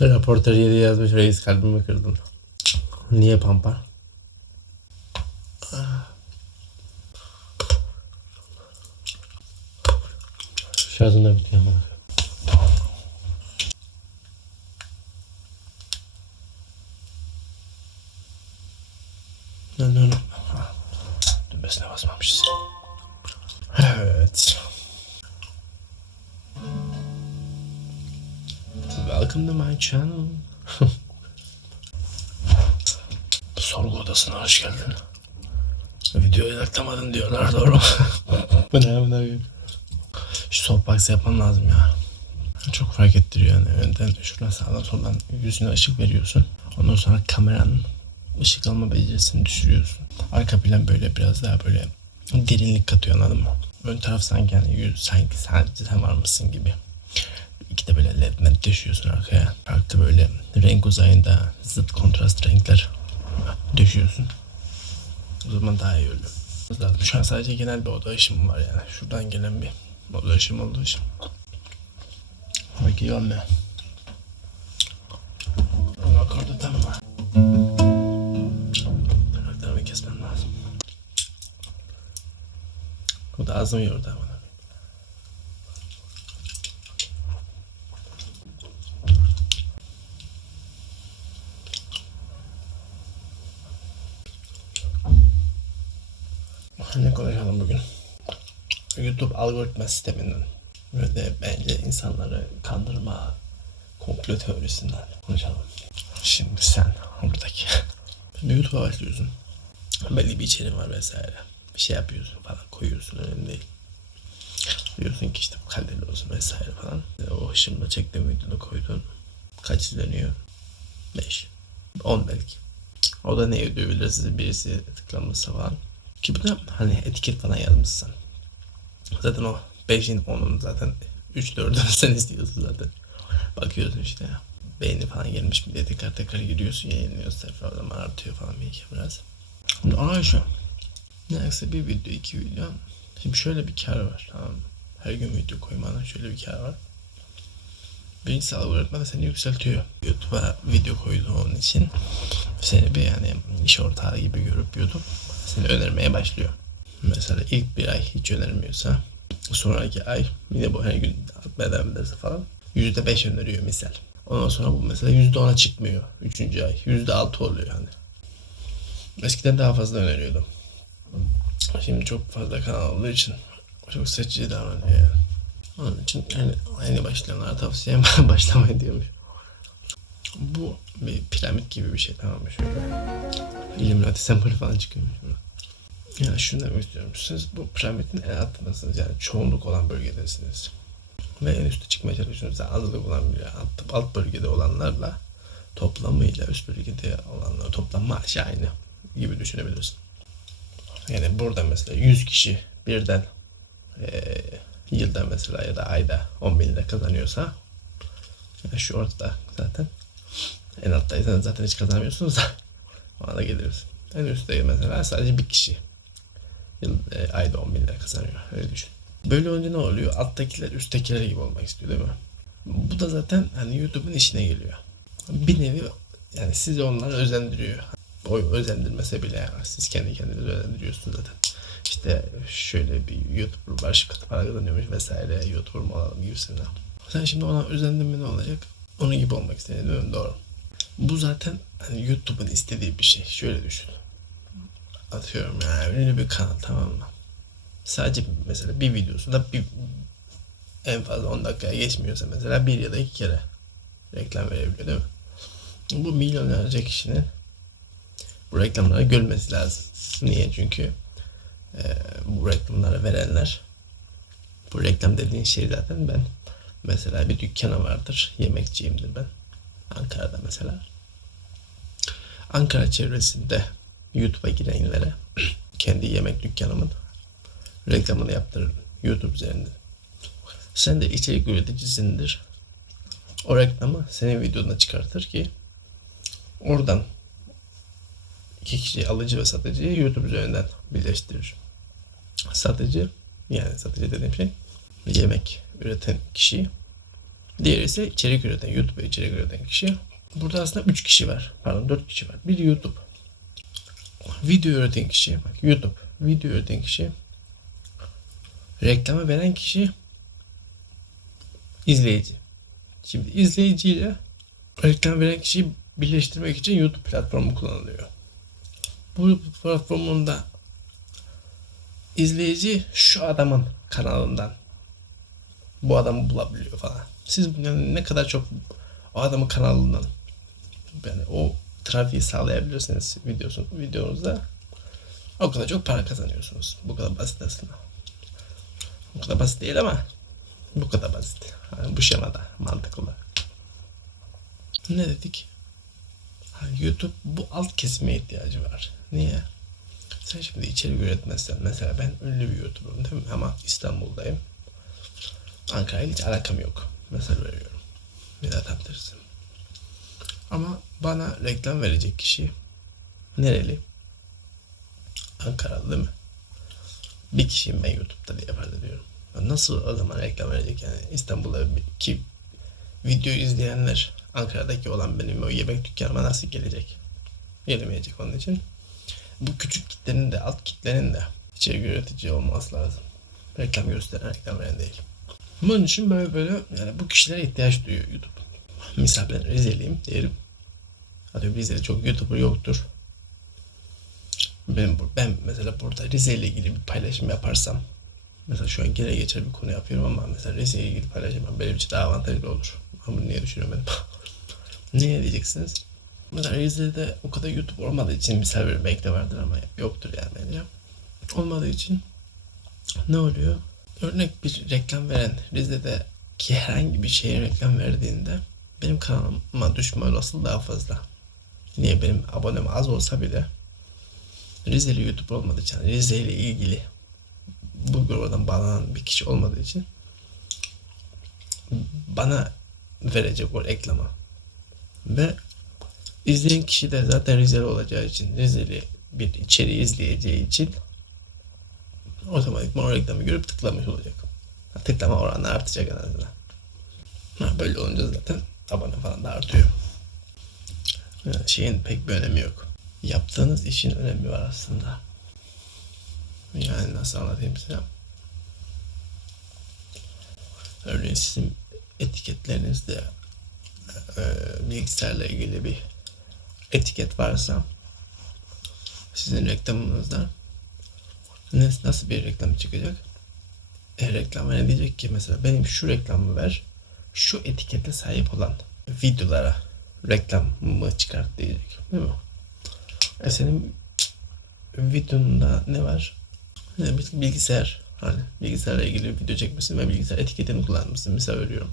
Raporter 7 yazmış reis kalbimi kırdın. Niye pampa? Şarjında bitiyor Welcome to my channel. Sorgu odasına hoş geldin. Videoyu yaklamadın diyorlar doğru bu ne bu ne? Şu softbox yapman lazım ya. Çok fark ettiriyor yani. Önden şuradan sağdan soldan yüzüne ışık veriyorsun. Ondan sonra kameranın ışık alma becerisini düşürüyorsun. Arka plan böyle biraz daha böyle derinlik katıyor anladın mı? Ön taraf sanki yani yüz, sanki sadece sen varmışsın gibi. İki de böyle led med düşüyorsun arkaya. Farklı böyle renk uzayında zıt kontrast renkler düşüyorsun. O zaman daha iyi oluyor. Şu an sadece genel bir oda ışığım var yani. Şuradan gelen bir oda olduğu için. Belki iyi olmuyor. Bak orada tam var. Tırnaklarımı kesmem lazım. O da ağzımı yordu ama. Ne konuşalım bugün? YouTube algoritma sisteminden ve de bence insanları kandırma komplo teorisinden konuşalım. Şimdi sen oradaki YouTube'a başlıyorsun. Belli bir içeriğin var vesaire. Bir şey yapıyorsun falan koyuyorsun önemli değil. Diyorsun ki işte bu kaliteli olsun vesaire falan. O şimdi çektiğin videonu koydun. Kaç izleniyor? 5. 10 belki. O da ne ödüyor birisi tıklamışsa falan. Ki bu da hani etiket falan yazmışsın. Zaten o 5'in 10'un zaten 3-4'ünü sen istiyorsun zaten. Bakıyorsun işte beğeni falan gelmiş mi diye tekrar tekrar giriyorsun yayınlıyorsun tekrar o zaman artıyor falan bir iki biraz. Şimdi olay şu. Neyse bir video iki video. Şimdi şöyle bir kar var tamam mı? Her gün video koymanın şöyle bir kar var. Birincisi algoritma da seni yükseltiyor. YouTube'a video koyduğun için seni bir yani iş ortağı gibi görüp YouTube seni önermeye başlıyor. Mesela ilk bir ay hiç önermiyorsa sonraki ay yine bu her gün ederse falan yüzde beş öneriyor misal. Ondan sonra bu mesela yüzde ona çıkmıyor. Üçüncü ay. Yüzde altı oluyor hani. Eskiden daha fazla öneriyordum. Şimdi çok fazla kanal olduğu için çok seçici davranıyor yani. Onun için yani aynı başlayanlara tavsiyem başlamayın diyormuş. Bu bir piramit gibi bir şey tamam mı şöyle. Illuminati sembolü falan çıkıyormuş burada. Yani şunu demek istiyorum. Siz bu piramidin en altındasınız. Yani çoğunluk olan bölgedesiniz. Ve en üstte çıkmaya çalışıyorsunuz. Yani azlık olan bir alt, alt bölgede olanlarla toplamıyla üst bölgede olanlar toplanma aşağı aynı gibi düşünebilirsin. Yani burada mesela 100 kişi birden eee yılda mesela ya da ayda 10 bin lira kazanıyorsa yani şu ortada zaten en alttaysanız zaten hiç kazanmıyorsunuz da ona da geliriz. En üstte mesela sadece bir kişi yıl, e, ayda 10 bin lira kazanıyor. Öyle düşün. Böyle olunca ne oluyor? Alttakiler üsttekiler gibi olmak istiyor değil mi? Bu da zaten hani YouTube'un işine geliyor. Bir nevi yani sizi onlara özendiriyor. O özendirmese bile yani siz kendi kendinizi özendiriyorsunuz zaten. İşte şöyle bir YouTuber var şu para kazanıyormuş vesaire YouTuber mu olalım gibisinden. Sen şimdi ona özendin mi ne olacak? Onun gibi olmak istediğin değil mi? Doğru. Bu zaten hani YouTube'un istediği bir şey. Şöyle düşün. Atıyorum yani ünlü bir kanal tamam mı? Sadece mesela bir videosunda bir en fazla 10 dakikaya geçmiyorsa mesela bir ya da iki kere reklam verebiliyor değil mi? Bu milyonlarca kişinin bu reklamları görmesi lazım. Niye? Çünkü e, bu reklamları verenler bu reklam dediğin şey zaten ben mesela bir dükkana vardır. Yemekçiyimdir ben. Ankara'da mesela. Ankara çevresinde YouTube'a girenlere kendi yemek dükkanımın reklamını yaptırırım YouTube üzerinde. Sen de içerik üreticisindir. O reklamı senin videona çıkartır ki oradan iki kişi alıcı ve satıcıyı YouTube üzerinden birleştirir. Satıcı yani satıcı dediğim şey yemek üreten kişiyi Diğeri ise içerik üreten, YouTube'a içerik üreten kişi. Burada aslında 3 kişi var. Pardon 4 kişi var. Bir YouTube. Video üreten kişi. Bak YouTube. Video üreten kişi. Reklama veren kişi. izleyici. Şimdi izleyiciyle reklam veren kişiyi birleştirmek için YouTube platformu kullanılıyor. Bu platformunda izleyici şu adamın kanalından bu adamı bulabiliyor falan. Siz ne kadar çok o adamın kanalından yani o trafiği sağlayabilirsiniz videosun, videonuzda o kadar çok para kazanıyorsunuz. Bu kadar basit aslında. Bu kadar basit değil ama bu kadar basit. Yani bu şemada mantıklı. Ne dedik? Ha, YouTube bu alt kesime ihtiyacı var. Niye? Sen şimdi içerik üretmezsen mesela ben ünlü bir YouTuber'ım değil mi? Ama İstanbul'dayım. Ankara'yla hiç alakam yok. Mesela veriyorum. Vedat Akdırısın. Ama bana reklam verecek kişi nereli? Ankaralı değil mi? Bir kişiyim ben YouTube'da diye ediyorum. Nasıl o zaman reklam verecek yani İstanbul'da bir- ki video izleyenler Ankara'daki olan benim o yemek dükkanıma nasıl gelecek? Gelemeyecek onun için. Bu küçük kitlenin de alt kitlenin de içerik üretici olması lazım. Reklam gösteren reklam veren değil. Bunun için böyle böyle yani bu kişilere ihtiyaç duyuyor YouTube. Misal ben Rizeliyim diyelim. Hadi Rize'de çok YouTuber yoktur. Ben, ben mesela burada Rize ile ilgili bir paylaşım yaparsam mesela şu an geri geçer bir konu yapıyorum ama mesela Rize ile ilgili paylaşım yapmam benim için daha avantajlı olur. Bunu niye düşünüyorum ben? niye diyeceksiniz? Mesela Rize'de o kadar YouTube olmadığı için bir belki de vardır ama yoktur yani bence. Olmadığı için ne oluyor? Örnek bir reklam veren Rize'de ki herhangi bir şeye reklam verdiğinde benim kanalıma düşme olasılığı daha fazla. Niye benim abonem az olsa bile Rizeli YouTube olmadığı için Rize ile ilgili bu oradan bağlanan bir kişi olmadığı için bana verecek o reklama. Ve izleyen kişi de zaten Rizeli olacağı için Rizeli bir içeriği izleyeceği için otomatikman o reklamı görüp tıklamış olacak. Tıklama oranı artacak en azından. Ha, böyle olunca zaten abone falan da artıyor. Yani şeyin pek bir önemi yok. Yaptığınız işin önemi var aslında. Yani nasıl anlatayım size? Örneğin sizin etiketlerinizde e, bilgisayarla ilgili bir etiket varsa sizin reklamınızda nasıl bir reklam çıkacak? E, reklam ne diyecek ki mesela benim şu reklamı ver şu etikete sahip olan videolara reklamımı çıkart diyecek. Değil mi? E senin videonda ne var? Bilgisayar. Hani bilgisayarla ilgili video çekmişsin ve bilgisayar etiketini kullanmışsın. Misal veriyorum.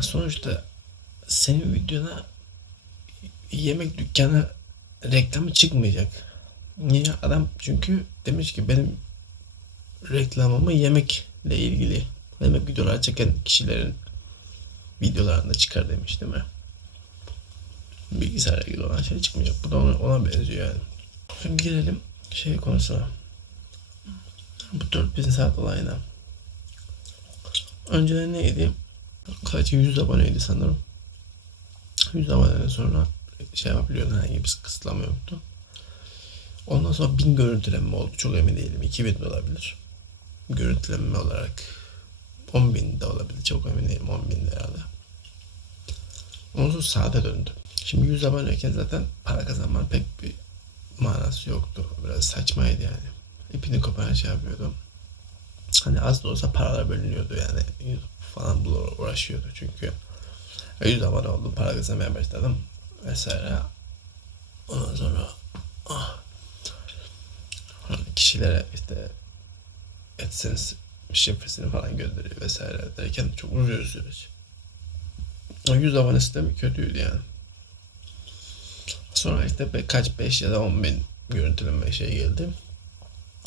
Sonuçta senin videona yemek dükkanı reklamı çıkmayacak. Niye? Adam çünkü demiş ki benim reklamımı yemekle ilgili yemek videolar çeken kişilerin videolarında çıkar demiş değil mi? Bilgisayarla ilgili olan şey çıkmayacak. Bu da ona, ona benziyor yani. Şimdi gelelim şey konusuna. Bu 4000 saat olayına. Önceden neydi? Kaç 100 aboneydi sanırım. 100 aboneden sonra şey yapabiliyordun herhangi bir kısıtlama yoktu. Ondan sonra 1000 görüntülenme oldu. Çok emin değilim. 2000 de olabilir. Görüntülenme olarak 10 bin de olabilir. Çok emin değilim. 10 bin de herhalde. Ondan sonra saate döndü. Şimdi 100 aboneyken zaten para kazanmanın pek bir manası yoktu. Biraz saçmaydı yani. İpini koparan şey yapıyordum. Hani az da olsa paralar bölünüyordu yani. YouTube falan bula uğraşıyordu çünkü. 100 abone oldum, para kazanmaya başladım vesaire. Ondan sonra ah, hani kişilere işte AdSense şifresini falan gönderiyor vesaire derken çok uzuyor süreç. O 100 abonesi de mi kötüydü yani. Sonra işte be- kaç 5 ya da 10 bin görüntülenme şey geldi.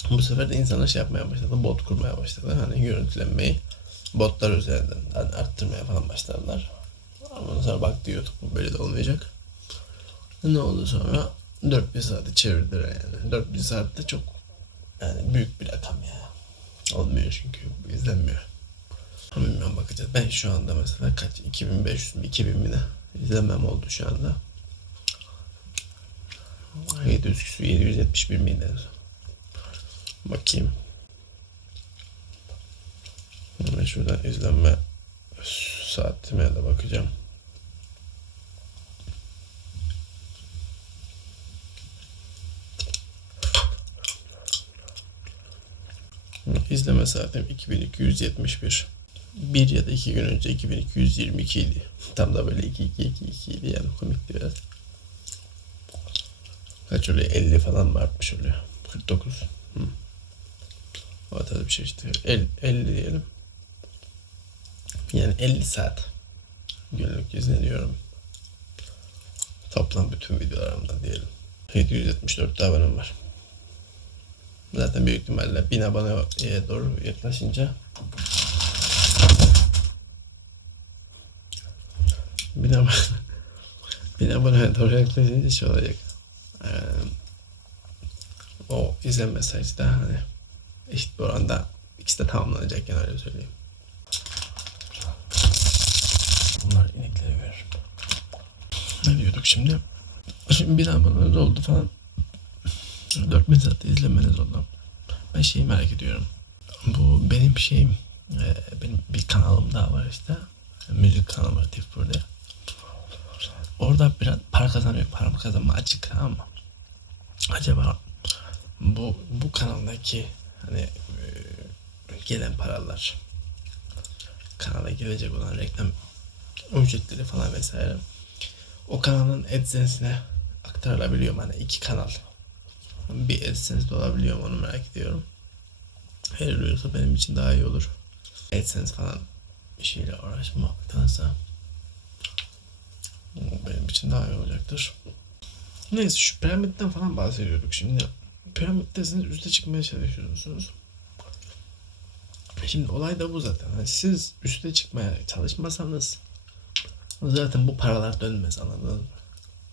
Bu sefer de insanlar şey yapmaya başladı. Bot kurmaya başladı. Hani görüntülenmeyi botlar üzerinden hani arttırmaya falan başladılar. Ondan sonra baktı YouTube bu böyle de olmayacak. Ne oldu sonra? 4000 saati çevirdiler yani. 4000 saat de çok yani büyük bir rakam ya. Olmuyor çünkü izlenmiyor. Bilmiyorum bakacağız. Ben şu anda mesela kaç? 2500 mi? 2000 mi ne? İzlemem oldu şu anda. 700 küsur 771 miydi? Bakayım. Hemen şuradan izlenme saatime de bakacağım. İzleme saatim 2271. Bir ya da iki gün önce 2222 idi. Tam da böyle 2222 idi yani komikti biraz. Kaç oluyor? 50 falan mı artmış oluyor? 49. Hı. O tarz bir şey işte. 50, 50 diyelim. Yani 50 saat günlük izleniyorum. Toplam bütün videolarımda diyelim. 774 abonem var. Zaten büyük ihtimalle 1000 aboneye doğru yaklaşınca bin abone bin aboneye doğru yaklaşınca şey olacak. Ee, o izlenme sayısı da hani eşit bir oranda ikisi de tamamlanacak yani öyle söyleyeyim. Bunlar inekleri verir. Ne diyorduk şimdi? Şimdi bir aboneniz oldu falan. 4000 saatte izlemeniz oldu. Ben şeyi merak ediyorum. Bu benim şeyim, e, benim bir kanalım daha var işte. Müzik kanalı var Tifbur'da. Orada biraz para kazanıyor. Para kazanma açık ama acaba bu bu kanaldaki hani e, gelen paralar kanala gelecek olan reklam ücretleri falan vesaire o kanalın AdSense'ine aktarılabiliyor mu? Hani iki kanal bir AdSense de olabiliyor mu onu merak ediyorum. Eğer oluyorsa benim için daha iyi olur. AdSense falan işiyle uğraşmaktansa benim için daha iyi olacaktır. Neyse şu piramitten falan bahsediyorduk şimdi. Piramittesiniz üste çıkmaya çalışıyorsunuz. Şimdi olay da bu zaten. Yani siz üste çıkmaya çalışmasanız zaten bu paralar dönmez anladınız mı?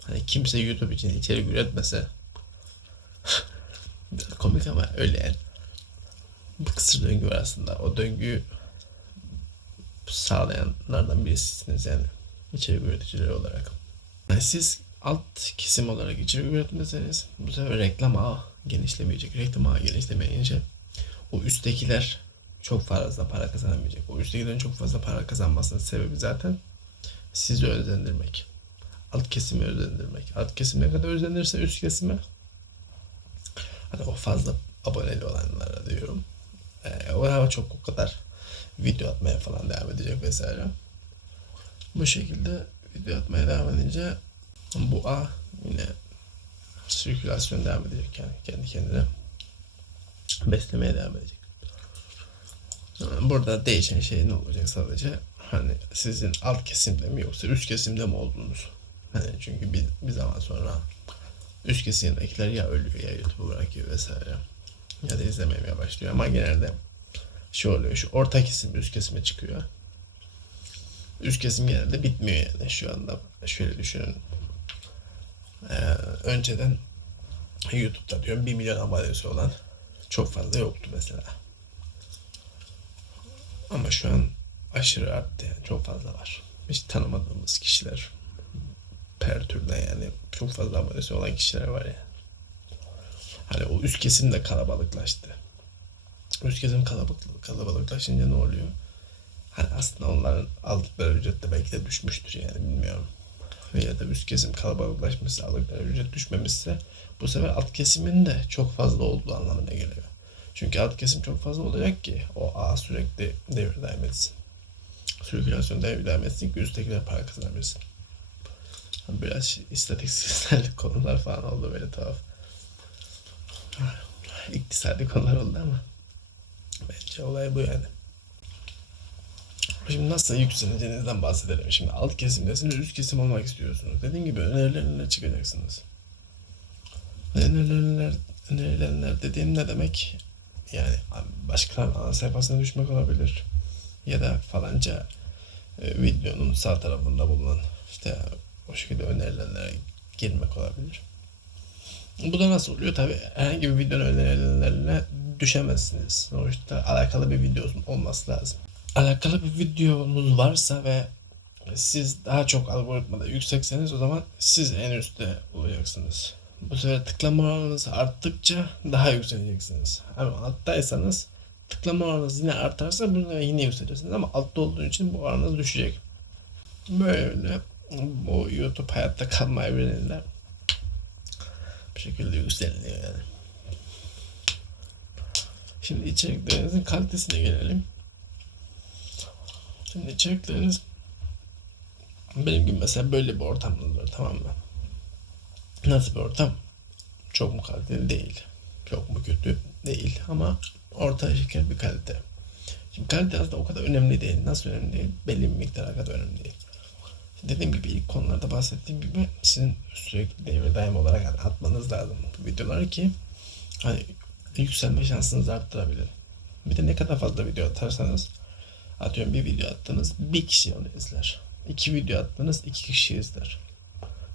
Hani kimse YouTube için içerik üretmese komik ama öyle yani. Bu kısır döngü var aslında. O döngüyü sağlayanlardan birisiniz yani. içerik üreticileri olarak. Yani siz alt kesim olarak içerik üretmeseniz bu sefer reklam ağı genişlemeyecek. Reklam ağı genişlemeyince o üsttekiler çok fazla para kazanamayacak. O üsttekilerin çok fazla para kazanmasının sebebi zaten sizi özendirmek. Alt kesimi özendirmek. Alt kesim ne kadar özenirse üst kesime hani o fazla aboneli olanlara diyorum. Ee, o daha çok o kadar video atmaya falan devam edecek vesaire. Bu şekilde video atmaya devam edince bu A yine sirkülasyon devam edecek yani kendi kendine beslemeye devam edecek. Burada değişen şey ne olacak sadece hani sizin alt kesimde mi yoksa üst kesimde mi olduğunuz. Hani çünkü bir, bir zaman sonra üst kesimdekiler ya ölüyor ya YouTube'u bırakıyor vesaire. Ya da izlememeye başlıyor ama genelde şu oluyor şu orta kesim üst kesime çıkıyor. Üst kesim genelde bitmiyor yani şu anda. Şöyle düşünün. Ee, önceden YouTube'da diyorum 1 milyon abonesi olan çok fazla yoktu mesela. Ama şu an aşırı arttı yani çok fazla var. Hiç tanımadığımız kişiler per türden yani çok fazla abonesi olan kişiler var ya. Hani o üst kesim de kalabalıklaştı. Üst kesim kalabalık, kalabalıklaşınca ne oluyor? Hani aslında onların aldıkları ücret de belki de düşmüştür yani bilmiyorum. Ya da üst kesim kalabalıklaşmışsa aldıkları ücret düşmemişse bu sefer alt kesimin de çok fazla olduğu anlamına geliyor. Çünkü alt kesim çok fazla olacak ki o ağ sürekli devir daim etsin. Sirkülasyon devir daim etsin ki üsttekiler para kazanabilsin. Biraz istatistiksel konular falan oldu böyle tuhaf. İktisadi konular oldu ama bence olay bu yani. Şimdi nasıl yükseleceğinizden bahsedelim. Şimdi alt kesimdesiniz, üst kesim olmak istiyorsunuz. Dediğim gibi önerilerine çıkacaksınız. Önerilenler, önerilenler dediğim ne demek? Yani başkalarının ana sayfasına düşmek olabilir. Ya da falanca e, videonun sağ tarafında bulunan işte o şekilde önerilenlere girmek olabilir. Bu da nasıl oluyor? Tabi herhangi bir videonun önerilenlerine düşemezsiniz. Sonuçta alakalı bir video olması lazım. Alakalı bir videonuz varsa ve siz daha çok algoritmada yüksekseniz o zaman siz en üstte olacaksınız. Bu sefer tıklama oranınız arttıkça daha yükseleceksiniz. Ama alttaysanız tıklama oranınız yine artarsa bunu yine yükseleceksiniz ama altta olduğu için bu oranınız düşecek. Böyle bu YouTube hayatta kalma evreninde bir şekilde yükseliniyor yani. Şimdi içeriklerinizin kalitesine gelelim. Şimdi içerikleriniz benim gibi mesela böyle bir ortamınız var tamam mı? Nasıl bir ortam? Çok mu kaliteli değil. Çok mu kötü değil ama orta şeker bir kalite. Şimdi kalite aslında o kadar önemli değil. Nasıl önemli değil? Belli bir miktara kadar önemli değil. Dediğim gibi ilk konularda bahsettiğim gibi sizin sürekli devir daim olarak atmanız lazım bu videoları ki hani yükselme şansınızı arttırabilir. Bir de ne kadar fazla video atarsanız atıyorum bir video attınız bir kişi onu izler. İki video attınız iki kişi izler.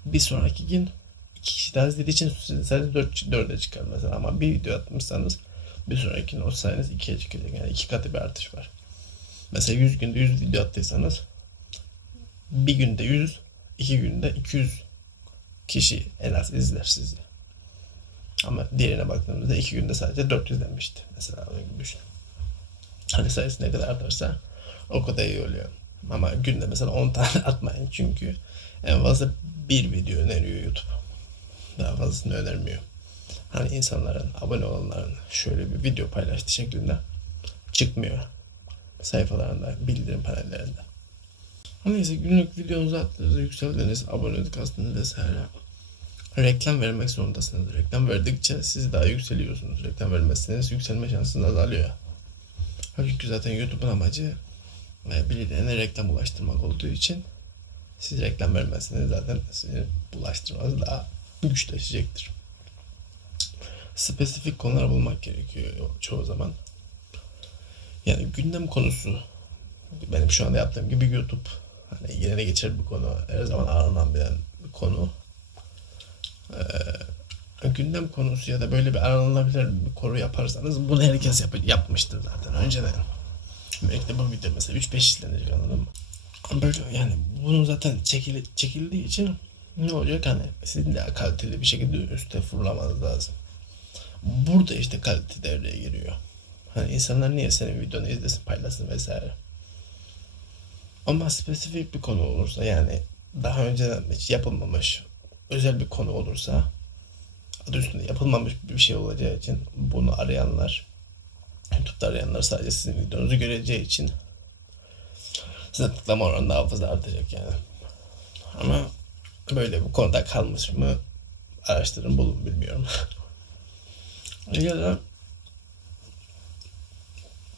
Bir sonraki gün iki kişi daha izlediği için sayınız dört, dörde çıkar mesela ama bir video atmışsanız bir sonraki gün o sayınız ikiye çıkacak. Yani iki katı bir artış var. Mesela 100 günde 100 video attıysanız bir günde 100, iki günde 200 kişi en az izler sizi. Ama diğerine baktığımızda iki günde sadece 400 denmişti. Mesela öyle gibi. Hani sayısı ne kadar artarsa o kadar iyi oluyor. Ama günde mesela 10 tane atmayın çünkü en fazla bir video öneriyor YouTube. Daha fazlasını önermiyor. Hani insanların, abone olanların şöyle bir video paylaştığı şeklinde çıkmıyor. Sayfalarında, bildirim panellerinde. Neyse günlük videonuzu attınız, yükseldiniz, abonelik kastınız vesaire. Reklam vermek zorundasınız. Reklam verdikçe siz daha yükseliyorsunuz. Reklam vermezseniz yükselme şansınız azalıyor. Halbuki zaten YouTube'un amacı birilerine reklam ulaştırmak olduğu için siz reklam vermezseniz zaten sizi ulaştırmanız daha güçleşecektir. Spesifik konular bulmak gerekiyor çoğu zaman. Yani gündem konusu benim şu anda yaptığım gibi YouTube hani yerine geçer bir konu. Her zaman aranan bir konu. Ee, gündem konusu ya da böyle bir aranılabilir bir konu yaparsanız bunu herkes yap yapmıştır zaten önceden. Belki de bu video mesela 3-5 izlenecek anladın mı? Böyle yani bunun zaten çekili, çekildiği için ne olacak hani sizin de kaliteli bir şekilde üste fırlamanız lazım. Burada işte kalite devreye giriyor. Hani insanlar niye senin videonu izlesin, paylaşsın vesaire. Ama spesifik bir konu olursa yani daha önceden hiç yapılmamış özel bir konu olursa adı üstünde yapılmamış bir şey olacağı için bunu arayanlar YouTube'da arayanlar sadece sizin videonuzu göreceği için size tıklama oranı daha fazla artacak yani. Ama böyle bu konuda kalmış mı araştırın bulun bilmiyorum. ya da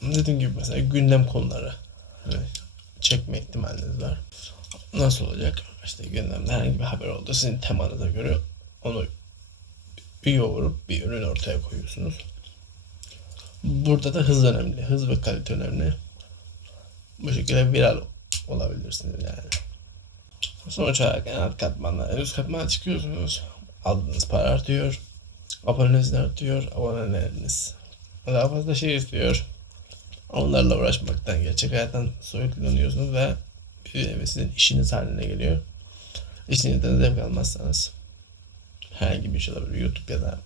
dediğim gibi mesela gündem konuları hani çekme ihtimaliniz var. Nasıl olacak? İşte gündemde herhangi bir haber oldu. Sizin temanıza göre onu bir yoğurup bir ürün ortaya koyuyorsunuz. Burada da hız önemli. Hız ve kalite önemli. Bu şekilde viral olabilirsiniz yani. Sonuç olarak en alt katmanlar, en üst katmana çıkıyorsunuz. Aldığınız para artıyor. Aboneniz artıyor. Aboneleriniz daha fazla şey istiyor. Onlarla uğraşmaktan, gerçek hayattan soyutlanıyorsunuz ve bir sizin işiniz haline geliyor. İşinizden zevk almazsanız herhangi bir iş olabilir. YouTube ya da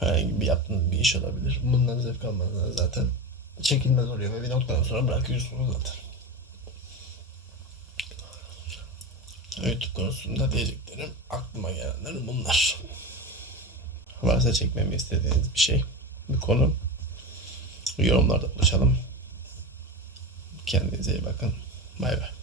herhangi bir yaptığınız bir iş olabilir. Bundan zevk almazsanız zaten çekilmez oluyor ve bir noktadan sonra bırakıyorsunuz zaten. YouTube konusunda diyeceklerim aklıma gelenler bunlar. Varsa çekmemi istediğiniz bir şey, bir konu yorumlarda buluşalım. Kendinize iyi bakın. Bay bay.